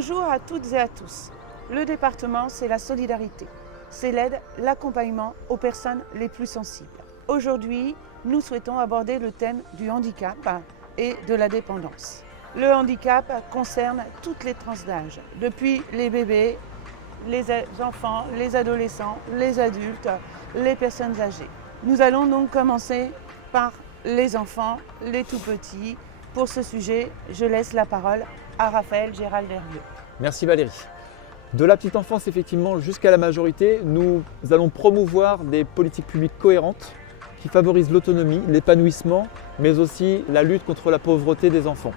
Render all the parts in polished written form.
Bonjour à toutes et à tous. Le département, c'est la solidarité. C'est l'aide, l'accompagnement aux personnes les plus sensibles. Aujourd'hui, nous souhaitons aborder le thème du handicap et de la dépendance. Le handicap concerne toutes les tranches d'âge, depuis les bébés, les enfants, les adolescents, les adultes, les personnes âgées. Nous allons donc commencer par les enfants, les tout petits. Pour ce sujet, je laisse la parole à Raphaël Gérald Hervieux. Merci Valérie. De la petite enfance effectivement jusqu'à la majorité, nous allons promouvoir des politiques publiques cohérentes qui favorisent l'autonomie, l'épanouissement, mais aussi la lutte contre la pauvreté des enfants.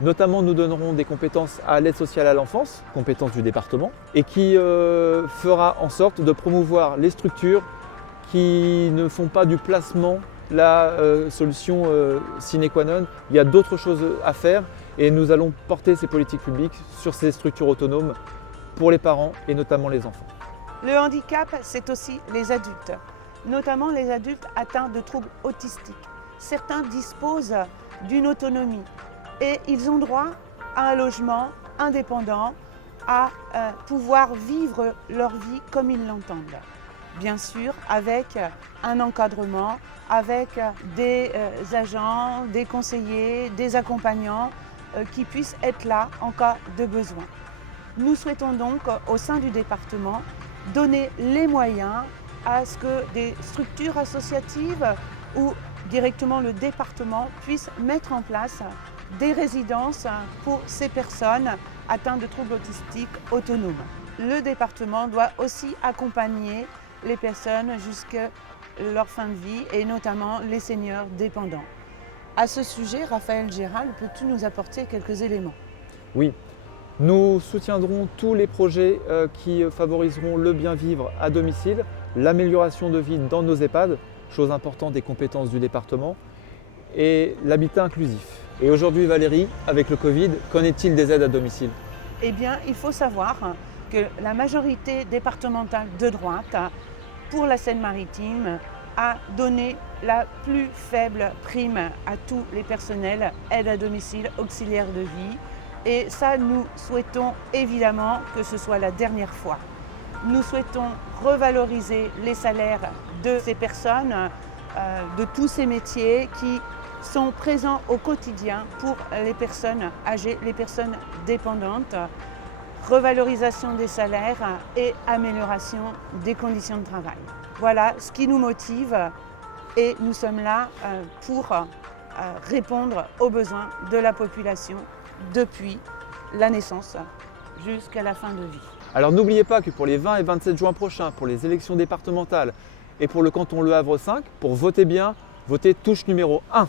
Notamment, nous donnerons des compétences à l'aide sociale à l'enfance, compétences du département, et qui fera en sorte de promouvoir les structures qui ne font pas du placement la solution sine qua non. Il y a d'autres choses à faire et nous allons porter ces politiques publiques sur ces structures autonomes pour les parents et notamment les enfants. Le handicap, c'est aussi les adultes, notamment les adultes atteints de troubles autistiques. Certains disposent d'une autonomie et ils ont droit à un logement indépendant, à pouvoir vivre leur vie comme ils l'entendent. Bien sûr, avec un encadrement, avec des agents, des conseillers, des accompagnants qui puissent être là en cas de besoin. Nous souhaitons donc, au sein du département, donner les moyens à ce que des structures associatives ou directement le département puissent mettre en place des résidences pour ces personnes atteintes de troubles autistiques autonomes. Le département doit aussi accompagner les personnes jusqu'à leur fin de vie et notamment les seniors dépendants. À ce sujet, Raphaël Gérald, peux-tu nous apporter quelques éléments? Oui, nous soutiendrons tous les projets qui favoriseront le bien vivre à domicile, l'amélioration de vie dans nos EHPAD, chose importante des compétences du département, et l'habitat inclusif. Et aujourd'hui Valérie, avec le Covid, qu'en est-il des aides à domicile? Eh bien, il faut savoir que la majorité départementale de droite, pour la Seine-Maritime, a donné la plus faible prime à tous les personnels aide à domicile, auxiliaires de vie. Et ça, nous souhaitons évidemment que ce soit la dernière fois. Nous souhaitons revaloriser les salaires de ces personnes, de tous ces métiers qui sont présents au quotidien pour les personnes âgées, les personnes dépendantes. Revalorisation des salaires et amélioration des conditions de travail. Voilà ce qui nous motive et nous sommes là pour répondre aux besoins de la population depuis la naissance jusqu'à la fin de vie. Alors n'oubliez pas que pour les 20 et 27 juin prochains, pour les élections départementales et pour le canton Le Havre 5, pour voter bien, votez touche numéro 1.